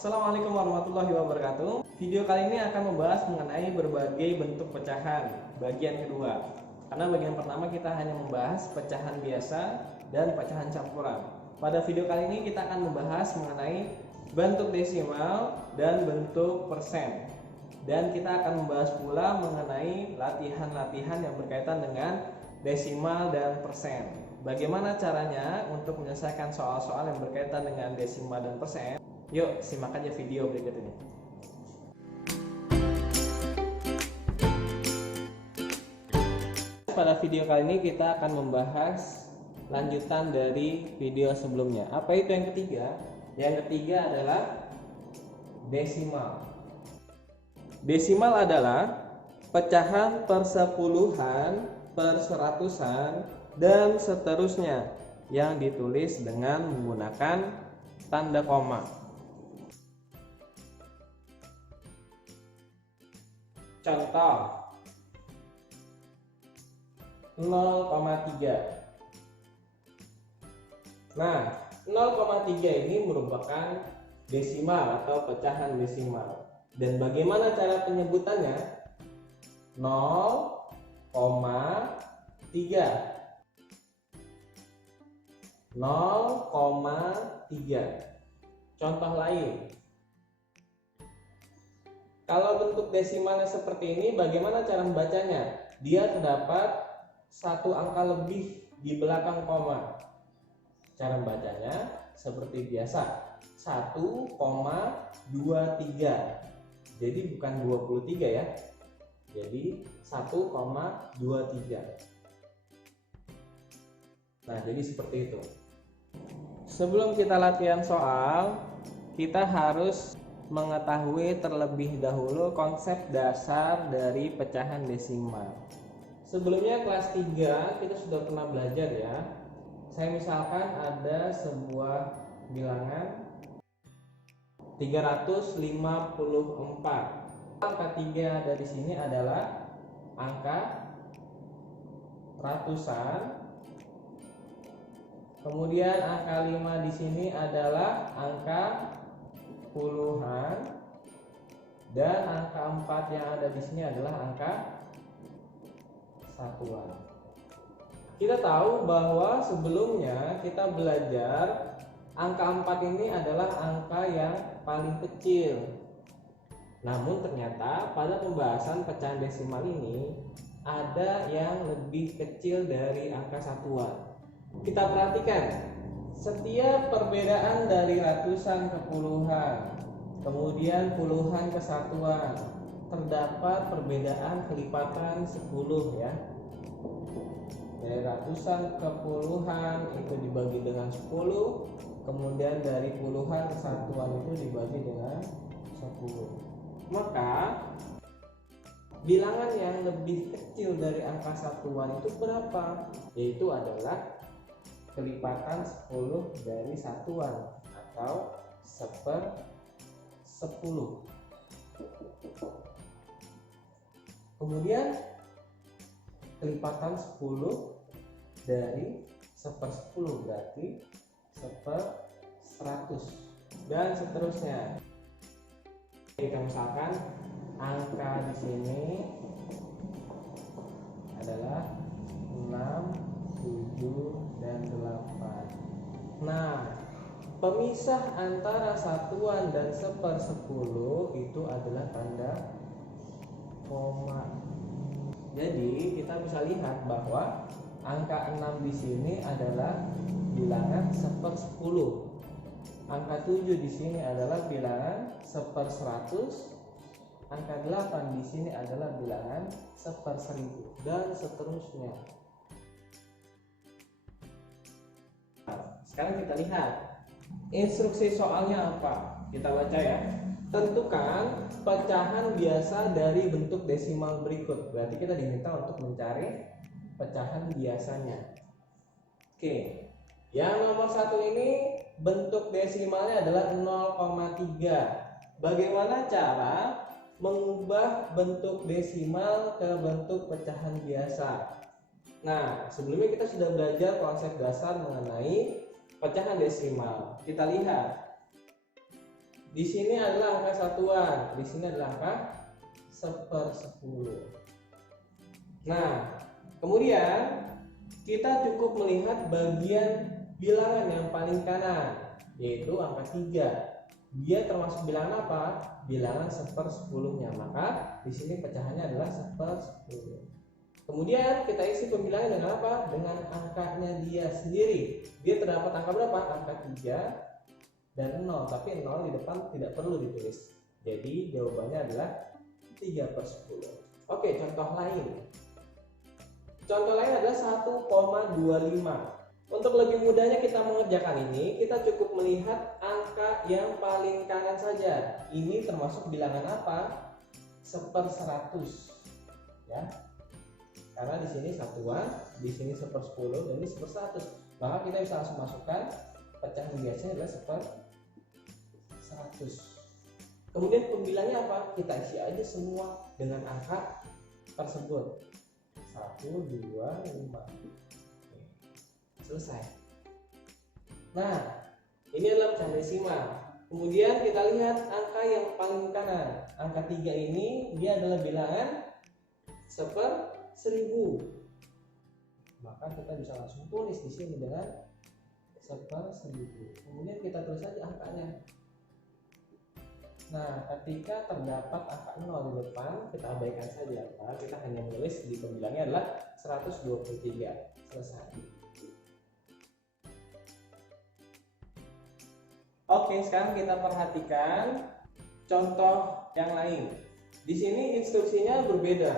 Assalamualaikum warahmatullahi wabarakatuh. Video kali ini akan membahas mengenai berbagai bentuk pecahan bagian kedua. Karena bagian pertama kita hanya membahas pecahan biasa dan pecahan campuran. Pada video kali ini kita akan membahas mengenai bentuk desimal dan bentuk persen. Dan kita akan membahas pula mengenai latihan-latihan yang berkaitan dengan desimal dan persen. Bagaimana caranya untuk menyelesaikan soal-soal yang berkaitan dengan desimal dan persen? Yuk simak aja video berikut ini. Pada video kali ini kita akan membahas lanjutan dari video sebelumnya. Apa itu yang ketiga? Yang ketiga adalah desimal. Desimal adalah pecahan per sepuluhan, per seratusan, dan seterusnya yang ditulis dengan menggunakan tanda koma. Contoh 0,3. Nah, 0,3 ini merupakan desimal atau pecahan desimal. Dan bagaimana cara penyebutannya? 0,3. 0,3. Contoh lain. Kalau bentuk desimalnya seperti ini, bagaimana cara membacanya? Dia terdapat satu angka lebih di belakang koma. Cara membacanya seperti biasa, 1,23. Jadi bukan 23 ya. Jadi 1,23. Nah, jadi seperti itu. Sebelum kita latihan soal, kita harus mengetahui terlebih dahulu konsep dasar dari pecahan desimal. Sebelumnya kelas 3 kita sudah pernah belajar ya. Saya misalkan ada sebuah bilangan 354. Angka 3 dari sini adalah angka ratusan. Kemudian angka 5 di sini adalah angka puluhan, dan angka 4 yang ada di sini adalah angka satuan. Kita tahu bahwa sebelumnya kita belajar angka 4 ini adalah angka yang paling kecil. Namun ternyata pada pembahasan pecahan desimal ini ada yang lebih kecil dari angka satuan. Kita perhatikan, setiap perbedaan dari ratusan ke puluhan, kemudian puluhan ke satuan, terdapat perbedaan kelipatan 10 ya. Dari ratusan ke puluhan itu dibagi dengan 10, kemudian dari puluhan ke satuan itu dibagi dengan 10. Maka bilangan yang lebih kecil dari angka satuan itu berapa? Yaitu adalah kelipatan 10 dari satuan atau 1/10. Kemudian kelipatan 10 dari 1/10 berarti 1/100 dan seterusnya. Kita misalkan angka di sini adalah 6, 7, dan 8. Nah, pemisah antara satuan dan 1/10 itu adalah tanda koma. Jadi kita bisa lihat bahwa angka 6 di sini adalah bilangan 1/10. Angka 7 di sini adalah bilangan 1/100. Angka 8 di sini adalah bilangan 1/1000 dan seterusnya. Sekarang kita lihat instruksi soalnya apa. Kita baca ya. Tentukan pecahan biasa dari bentuk desimal berikut. Berarti kita diminta untuk mencari pecahan biasanya. Oke. Yang nomor 1 ini bentuk desimalnya adalah 0,3. Bagaimana cara mengubah bentuk desimal ke bentuk pecahan biasa? Nah, sebelumnya kita sudah belajar konsep dasar mengenai pecahan desimal. Kita lihat Di sini adalah angka satuan, di sini adalah angka 1/10. Nah, kemudian kita cukup melihat bagian bilangan yang paling kanan, yaitu angka 3. Dia termasuk bilangan apa? Bilangan 1/10-nya. Maka di sini pecahannya adalah 1/10. Kemudian kita isi pembilangan dengan apa? Dengan angkanya dia sendiri. Dia terdapat angka berapa? Angka 3 dan 0, tapi 0 di depan tidak perlu ditulis. Jadi jawabannya adalah 3/10. Oke, contoh lain. Contoh lain adalah 1,25. Untuk lebih mudahnya kita mengerjakan ini, kita cukup melihat angka yang paling kanan saja. Ini termasuk bilangan apa? 1/100. Ya. Karena di sini satuan, di sini 1/10, dan ini 1/100. Maka kita bisa langsung masukkan pecahan biasanya adalah 1/100. Kemudian pembilangnya apa? Kita isi aja semua dengan angka tersebut. 1, 2, 5. Selesai. Nah, ini adalah pecahan desimal. Kemudian kita lihat angka yang paling kanan. Angka 3 ini dia adalah bilangan 1/1000. Maka kita bisa langsung tulis di sini dengan 1/1000. Kemudian kita tulis saja angkanya. Nah, ketika terdapat angka 0 di depan, kita abaikan saja. Maka kita hanya menulis di pembilangnya adalah 123. Selesai. Oke, sekarang kita perhatikan contoh yang lain. Di sini instruksinya berbeda,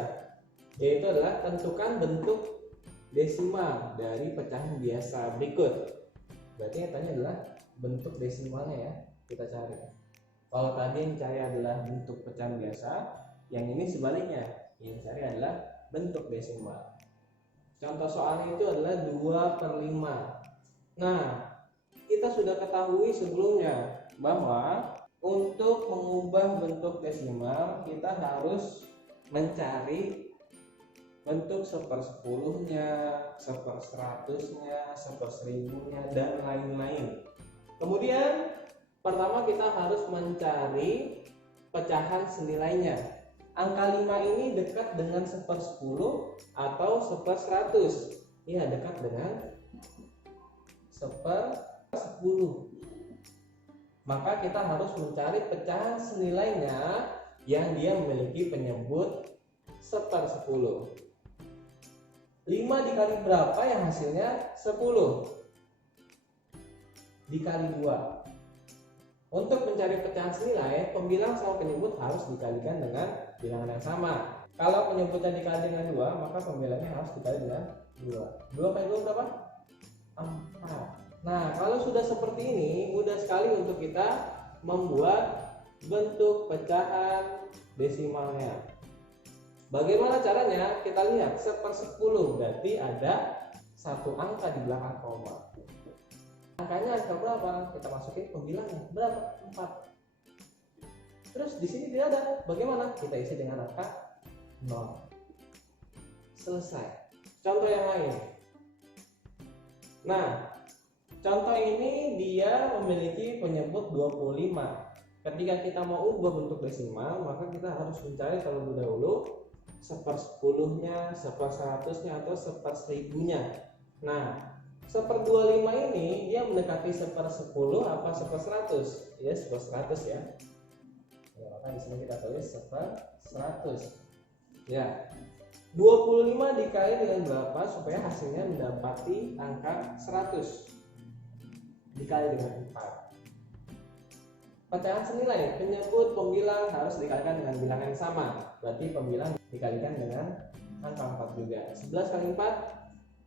yaitu adalah tentukan bentuk desimal dari pecahan biasa berikut. Berarti yang tanya adalah bentuk desimalnya ya, kita cari. Kalau tadi yang cari adalah bentuk pecahan biasa, yang ini sebaliknya, yang cari adalah bentuk desimal. Contoh soalnya itu adalah 2/5. Nah, kita sudah ketahui sebelumnya bahwa untuk mengubah bentuk desimal kita harus mencari bentuk 1/10-nya, 1/100-nya, 1/1000-nya, dan lain-lain. Kemudian pertama kita harus mencari pecahan senilainya. Angka 5 ini dekat dengan 1/10 atau 1/100? Iya, dekat dengan 1/10. Maka kita harus mencari pecahan senilainya yang dia memiliki penyebut 1/10. 5 dikali berapa yang hasilnya 10? Dikali 2. Untuk mencari pecahan senilai, pembilang sama penyebut harus dikalikan dengan bilangan yang sama. Kalau penyebutnya dikali dengan 2, maka pembilangnya harus dikali dengan 2. 2 kali 2 berapa? 4. Nah, kalau sudah seperti ini, mudah sekali untuk kita membuat bentuk pecahan desimalnya. Bagaimana caranya? Kita lihat 1/10, berarti ada satu angka di belakang koma. Angkanya angka berapa? Kita masukin pembilangnya. Berapa? 4. Terus di sini tidak ada. Bagaimana? Kita isi dengan angka 0. Selesai. Contoh yang lain. Nah, contoh ini dia memiliki penyebut 25. Ketika kita mau ubah bentuk desimal, maka kita harus mencari terlebih dahulu 1/10-nya, 1/100-nya, atau 1/1000-nya. Nah, 1/25 ini dia mendekati 1/10 apa 1/100? Ya, 1/100 ya. Ya, maka di sini kita tulis 1/100. Ya. 25 dikali dengan berapa supaya hasilnya mendapati angka 100? Dikali dengan 4. Pecahan senilai, penyebut pembilang harus dikalikan dengan bilangan yang sama. Berarti pembilang dikalikan dengan angka 4 juga. 11 kali 4,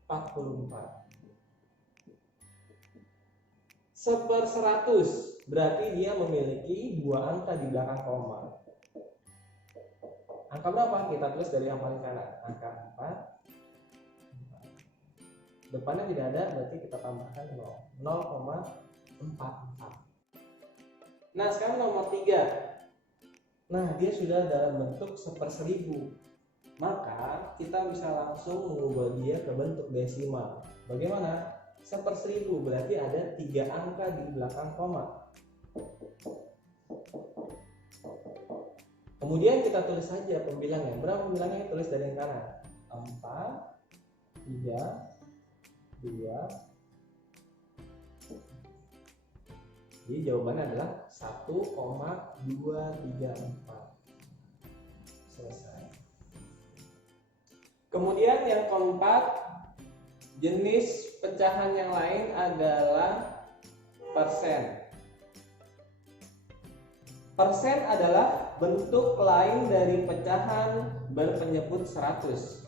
44. 1/100 berarti dia memiliki 2 angka di belakang koma. Angka berapa? Kita tulis dari yang paling kanan. Angka 4. Depannya tidak ada, berarti kita tambahkan 0. 0,44. Nah, sekarang nomor 3. Nah, dia sudah dalam bentuk 1/1000. Maka kita bisa langsung mengubah dia ke bentuk desimal. Bagaimana? 1/1000 berarti ada 3 angka di belakang koma. Kemudian kita tulis saja pembilangnya. Berapa pembilangnya? Tulis dari yang kanan. 4, 3, 2. Jadi jawabannya adalah 1,234. Selesai. Kemudian yang keempat, jenis pecahan yang lain adalah persen. Persen adalah bentuk lain dari pecahan berpenyebut 100.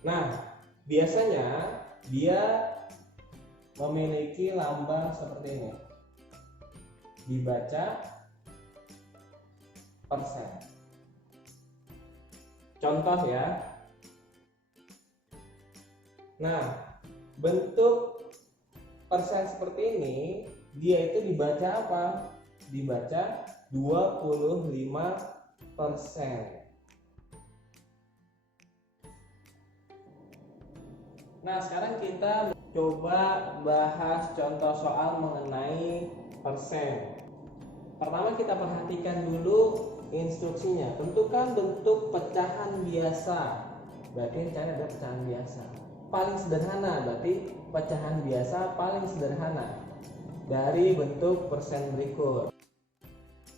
Nah, biasanya dia memiliki lambang seperti ini. Dibaca persen. Contoh ya. Nah, bentuk persen seperti ini, dia itu dibaca apa? Dibaca 25%. Nah, sekarang kita coba bahas contoh soal mengenai persen. Pertama kita perhatikan dulu instruksinya. Tentukan bentuk pecahan biasa. Berarti yang cari adalah pecahan biasa. Paling sederhana, berarti pecahan biasa paling sederhana dari bentuk persen berikut.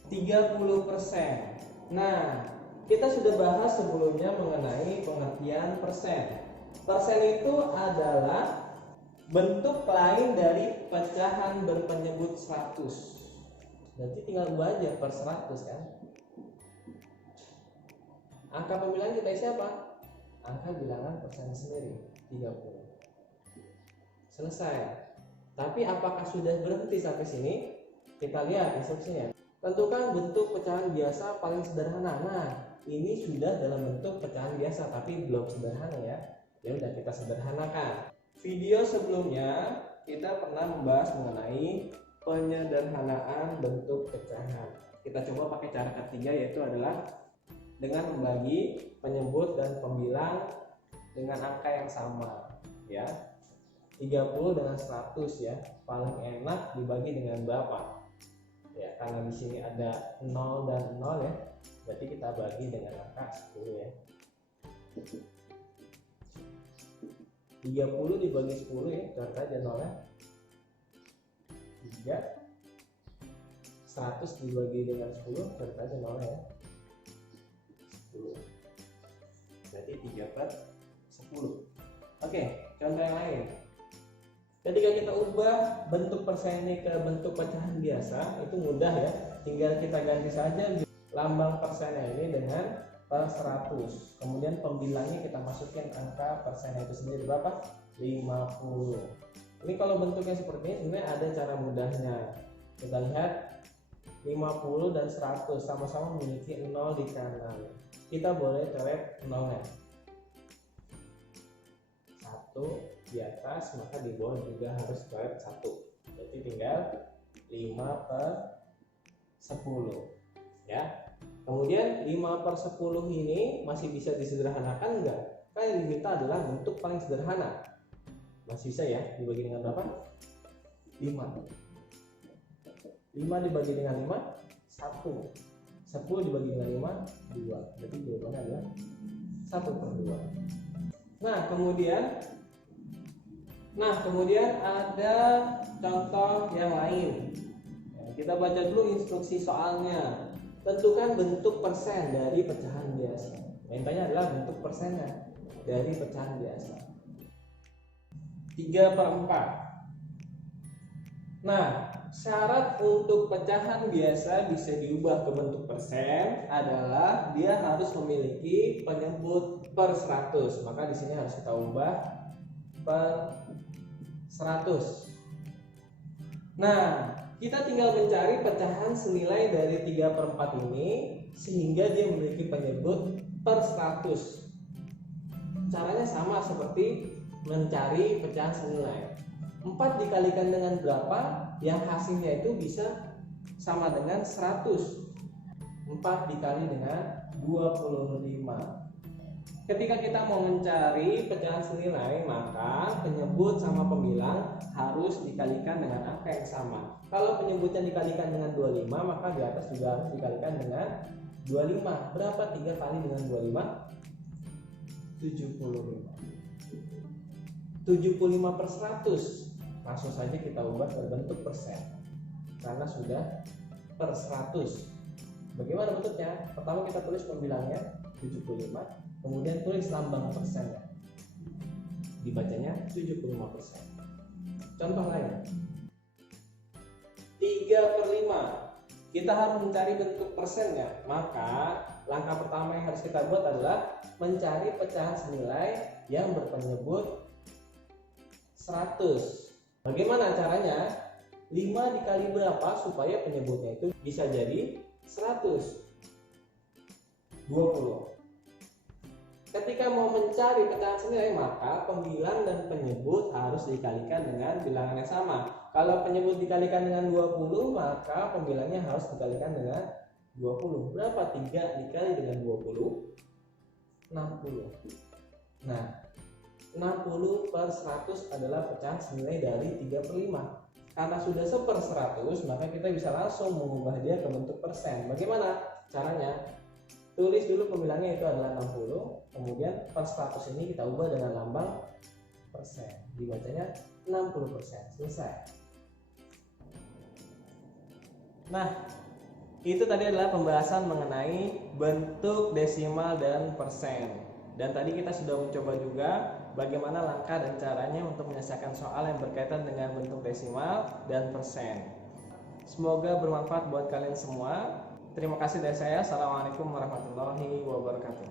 30%. Nah, kita sudah bahas sebelumnya mengenai pengertian persen. Persen itu adalah bentuk lain dari pecahan berpenyebut 100. Berarti tinggal ubah aja per 100 kan. Angka pembilangan kita isi apa? Angka bilangan persen sendiri, 30. Selesai. Tapi apakah sudah berhenti sampai sini? Kita lihat instruksinya. Tentukan bentuk pecahan biasa paling sederhana. Nah, ini sudah dalam bentuk pecahan biasa tapi belum sederhana ya. Ya udah kita sederhanakan. Video sebelumnya kita pernah membahas mengenai penyederhanaan bentuk pecahan. Kita coba pakai cara ketiga, yaitu adalah dengan membagi penyebut dan pembilang dengan angka yang sama ya. 30 dengan 100 ya. Paling enak dibagi dengan berapa? Ya, karena di sini ada 0 dan 0 ya. Berarti kita bagi dengan angka 10 ya. 30 dibagi 10 ya, coret aja 0 ya. 3. 100 dibagi dengan 10, coret aja 0 ya. 10. Berarti 3/10. Oke, contoh yang lain. Ketika kita ubah bentuk persen ini ke bentuk pecahan biasa, itu mudah ya. Tinggal kita ganti saja lambang persennya ini dengan per 100. Kemudian pembilangnya kita masukin angka persennya itu sendiri berapa? 50. Ini kalau bentuknya seperti ini sebenarnya ada cara mudahnya. Kita lihat 50 dan 100 sama-sama memiliki 0 di kanan. Kita boleh coret 0-nya. 1 di atas, maka di bawah juga harus coret 1. Jadi tinggal 5/10 ya. Kemudian 5/10 ini masih bisa disederhanakan enggak? Kan yang diminta adalah bentuk paling sederhana. Masih bisa ya, dibagi dengan berapa? 5. 5 dibagi dengan 5, 1. 10 dibagi dengan 5, 2. Jadi jawabannya adalah 1/2. Nah kemudian ada contoh yang lain. Kita baca dulu instruksi soalnya. Tentukan bentuk persen dari pecahan biasa. Mintanya adalah bentuk persennya dari pecahan biasa. 3/4. Nah, syarat untuk pecahan biasa bisa diubah ke bentuk persen adalah dia harus memiliki penyebut per 100. Maka di sini harus kita ubah per 100. Nah, kita tinggal mencari pecahan senilai dari 3/4 ini sehingga dia memiliki penyebut per 100. Caranya sama seperti mencari pecahan senilai. 4 dikalikan dengan berapa? Yang hasilnya itu bisa sama dengan 100. 4 dikali dengan 25. Ketika kita mau mencari pecahan senilai, maka penyebut sama pembilang harus dikalikan dengan angka yang sama. Kalau penyebutnya dikalikan dengan 25, maka di atas juga harus dikalikan dengan 25. Berapa 3 kali dengan 25? 75. 75 per 100. Langsung saja kita ubah berbentuk persen, karena sudah per 100. Bagaimana bentuknya? Pertama kita tulis pembilangnya 75, kemudian tulis lambang persennya, dibacanya 75%. Contoh lain, 3/5. Kita harus mencari bentuk persennya, maka langkah pertama yang harus kita buat adalah mencari pecahan senilai yang berpenyebut 100. Bagaimana caranya? 5 dikali berapa supaya penyebutnya itu bisa jadi 100? 20. Ketika mau mencari pecahan senilai, maka pembilang dan penyebut harus dikalikan dengan bilangan yang sama. Kalau penyebut dikalikan dengan 20, maka pembilangnya harus dikalikan dengan 20. Berapa 3 dikali dengan 20? 60. Nah, 60 per 100 adalah pecahan senilai dari 3/5. Karena sudah 1/100, maka kita bisa langsung mengubah dia ke bentuk persen. Bagaimana caranya? Tulis dulu pembilangnya itu adalah 60, kemudian per 100 ini kita ubah dengan lambang persen, dibacanya 60%. Selesai. Nah, itu tadi adalah pembahasan mengenai bentuk desimal dan persen. Dan tadi kita sudah mencoba juga bagaimana langkah dan caranya untuk menyelesaikan soal yang berkaitan dengan bentuk desimal dan persen. Semoga bermanfaat buat kalian semua. Terima kasih dari saya. Assalamualaikum warahmatullahi wabarakatuh.